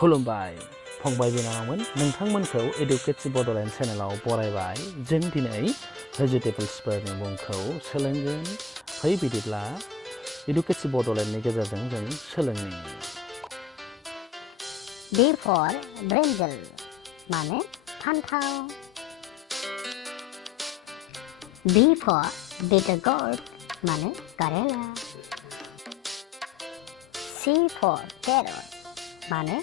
खुलुमबाय फंबाय बिनानावमोन नोंथांमोनखौ एडुकेटस बड'लेण्ड चेनेलाव बरायबाय जों दिनै भेजिटेबल्सफोरनि मुंखौ सोलोंगोन फै बिदिब्ला एडुकेटस बड'लेण्डनि गेजेरजों जों सोलोंनि B for brinjal माने फान्थाव B for bitter gourd माने करेला C for carrot माने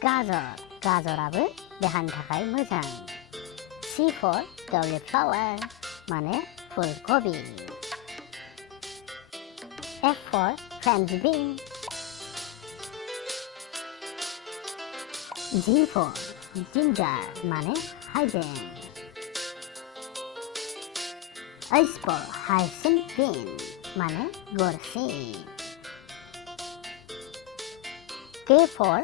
गाजर गाजराबो देहानि थाखाय मोजां C for cauliflower माने फुलकबि F for French bean G for ginger माने हाइजें H for hyacinth bean माने गरसि K for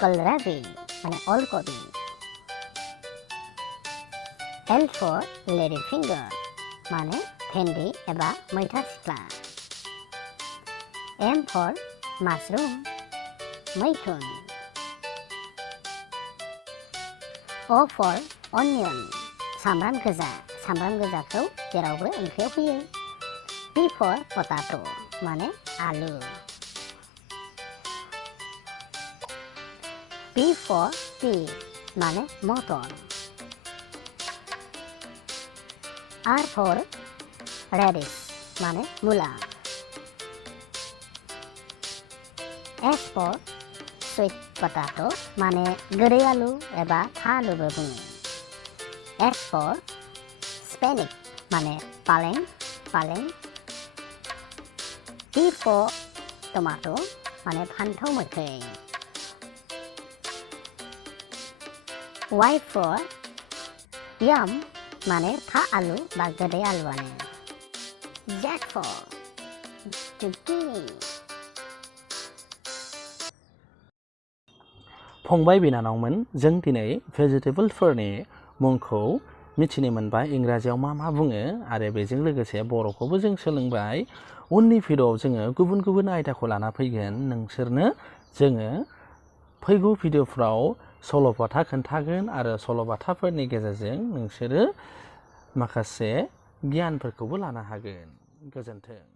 kohlrabi माने ओलकोबी L for ladyfinger माने भेन्डी एबा मैथा सिख्ला M for mushroom मैखुन O for onion सामब्राम गोजाखौ जेरावबो ओंख्रियाव होयो P for potato माने आलु P for pea माने मटर R for radish माने मुला S for sweet potato माने गोदै आलु एबा था आलुबो बुङो S for spinach माने पालें T for tomato माने फान्थाव मोखै Y for yam माने था आलु बा गोदै आलुआनो Z for zucchini फंबाय बिनानावमोन जों दिनै भेजिटेबल्सफोरनि मुंखौ मिथिनो मोनबाय इंराजियाव मा बुङो आरो बेजों लोगोसे बर'खौबो जों सोलोंबाय उननि भिडिअआव जोङो गुबुन गुबुन आयदाखौ लाना फैगोन नोंसोरनो जोङो फैगौ भिडिअफ्राव सल'बाथा खोन्थागोन आरो सल'बाथाफोरनि गेजेरजों नोंसोरो माखासे गियानफोरखौबो लानो हागोन गोजोन्थों